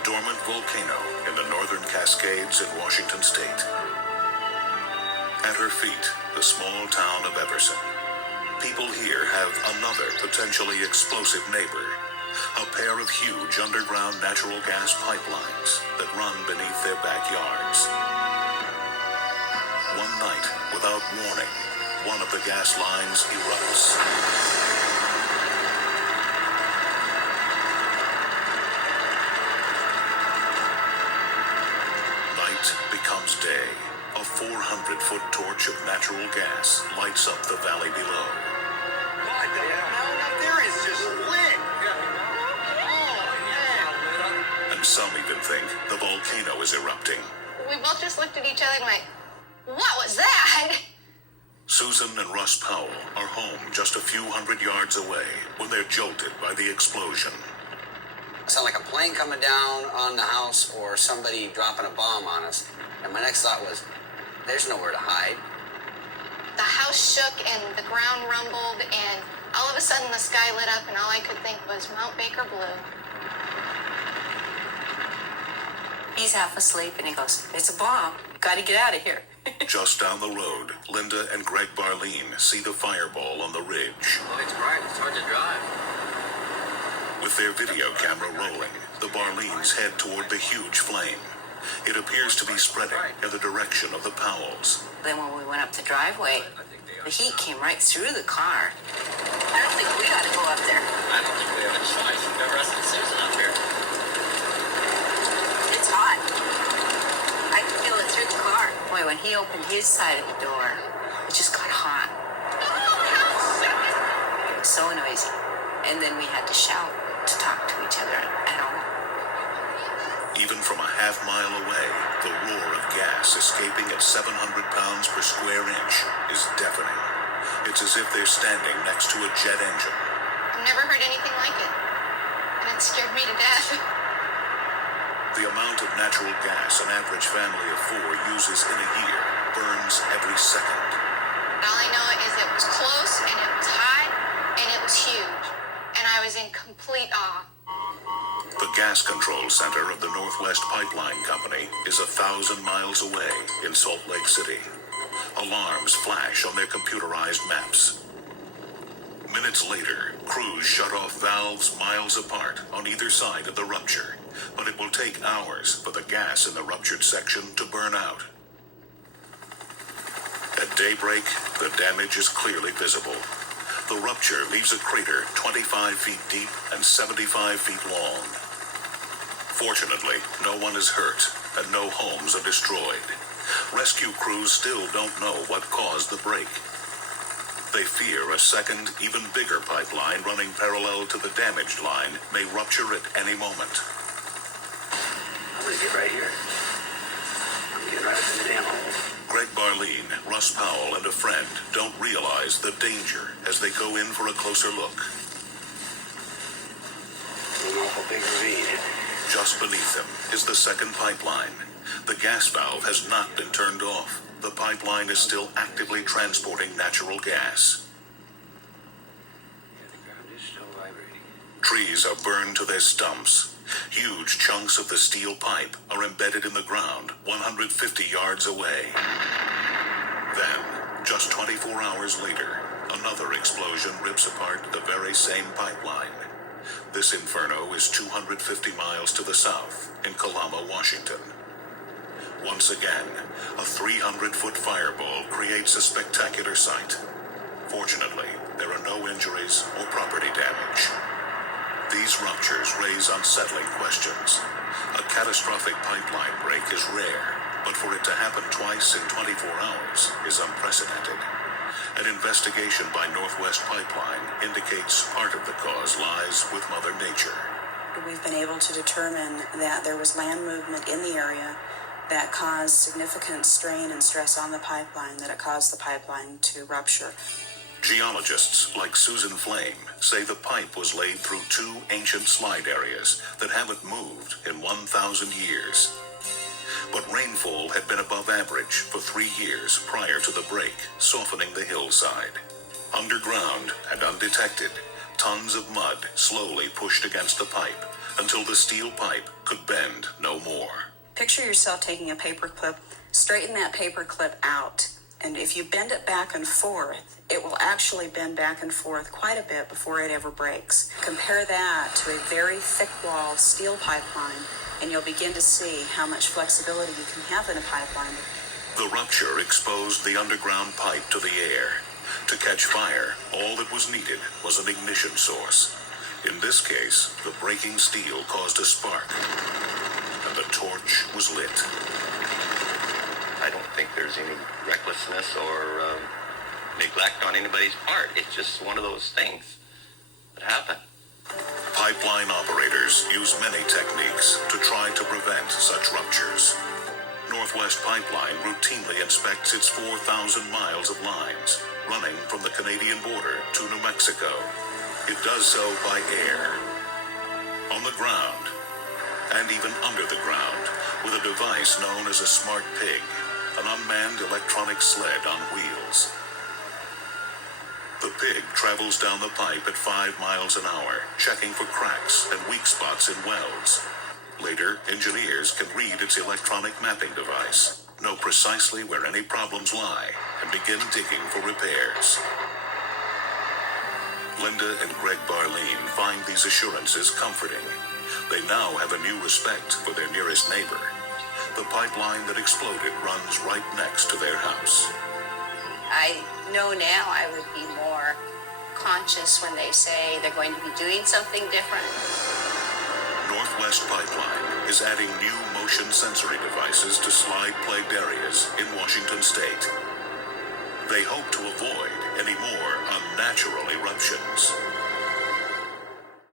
a dormant volcano in the northern Cascades in Washington state. At her feet, the small town of Everson. People here have another potentially explosive neighbor, a pair of huge underground natural gas pipelines that run beneath their backyards. One night, without warning, one of the gas lines erupts. Night becomes day. A 400-foot torch of natural gas lights up the valley below. What the hell? Up there is just lit. And some even think the volcano is erupting. We both just looked at each other and went, what was that? Susan and Russ Powell are home just a few hundred yards away when they're jolted by the explosion. It sounded like a plane coming down on the house or somebody dropping a bomb on us. And my next thought was, there's nowhere to hide. The house shook and the ground rumbled, and all of a sudden the sky lit up, and all I could think was Mount Baker Blue. He's half asleep, and he goes, it's a bomb. Gotta get out of here. Just down the road, Linda and Greg Barleen see the fireball on the ridge. Oh, it's bright. It's hard to drive. With their video camera rolling, the Barleens head toward the huge flame. It appears to be spreading in the direction of the Powells. Then when we went up the driveway, the heat came right through the car. I don't think we ought to go up there. I don't think we have a choice. We've got Russ and Susan up here. It's hot. I can feel it through the car. Boy, when he opened his side of the door, it just got hot. It was so noisy. And then we had to shout to talk to each other at home. Even from a half mile away, the roar of gas escaping at 700 pounds per square inch is deafening. It's as if they're standing next to a jet engine. I've never heard anything like it, and it scared me to death. The amount of natural gas an average family of 4 uses in a year burns every second. All I know is it was close, and it was high, and it was huge, and I was in complete awe. The gas control center of the Northwest Pipeline Company is 1,000 miles away in Salt Lake City. Alarms flash on their computerized maps. Minutes later, crews shut off valves miles apart on either side of the rupture, but it will take hours for the gas in the ruptured section to burn out. At daybreak, the damage is clearly visible. The rupture leaves a crater 25 feet deep and 75 feet long. Fortunately, no one is hurt and no homes are destroyed. Rescue crews still don't know what caused the break. They fear a second, even bigger pipeline running parallel to the damaged line may rupture at any moment. I'm gonna get right here. I'm getting right up in the damn hole. Greg Barleen, Russ Powell, and a friend don't realize the danger as they go in for a closer look. An awful big ravine. Just beneath them is the second pipeline. The gas valve has not been turned off. The pipeline is still actively transporting natural gas. Yeah, the ground is still vibrating. Trees are burned to their stumps. Huge chunks of the steel pipe are embedded in the ground 150 yards away. Then, just 24 hours later, another explosion rips apart the very same pipeline. This inferno is 250 miles to the south in Kalama, Washington. Once again, a 300-foot fireball creates a spectacular sight. Fortunately, there are no injuries or property damage. These ruptures raise unsettling questions. A catastrophic pipeline break is rare, but for it to happen twice in 24 hours is unprecedented. An investigation by Northwest Pipeline indicates part of the cause lies with Mother Nature. We've been able to determine that there was land movement in the area that caused significant strain and stress on the pipeline, that it caused the pipeline to rupture. Geologists like Susan Flame say the pipe was laid through 2 ancient slide areas that haven't moved in 1,000 years. But rainfall had been above average for 3 years prior to the break, softening the hillside. Underground and undetected, tons of mud slowly pushed against the pipe until the steel pipe could bend no more. Picture yourself taking a paper clip, straighten that paper clip out, and if you bend it back and forth, it will actually bend back and forth quite a bit before it ever breaks. Compare that to a very thick-walled steel pipeline, and you'll begin to see how much flexibility you can have in a pipeline. The rupture exposed the underground pipe to the air. To catch fire, all that was needed was an ignition source. In this case, the breaking steel caused a spark, and the torch was lit. I don't think there's any recklessness or neglect on anybody's part. It's just one of those things that happen. Pipeline operators use many techniques to try to prevent such ruptures. Northwest Pipeline routinely inspects its 4,000 miles of lines running from the Canadian border to New Mexico. It does so by air, on the ground, and even under the ground with a device known as a smart pig, an unmanned electronic sled on wheels. The pig travels down the pipe at 5 miles an hour, checking for cracks and weak spots in welds. Later, engineers can read its electronic mapping device, know precisely where any problems lie, and begin digging for repairs. Linda and Greg Barleen find these assurances comforting. They now have a new respect for their nearest neighbor. The pipeline that exploded runs right next to their house. I know now I would be more conscious when they say they're going to be doing something different. Northwest Pipeline is adding new motion sensory devices to slide-plagued areas in Washington state. They hope to avoid any more unnatural eruptions.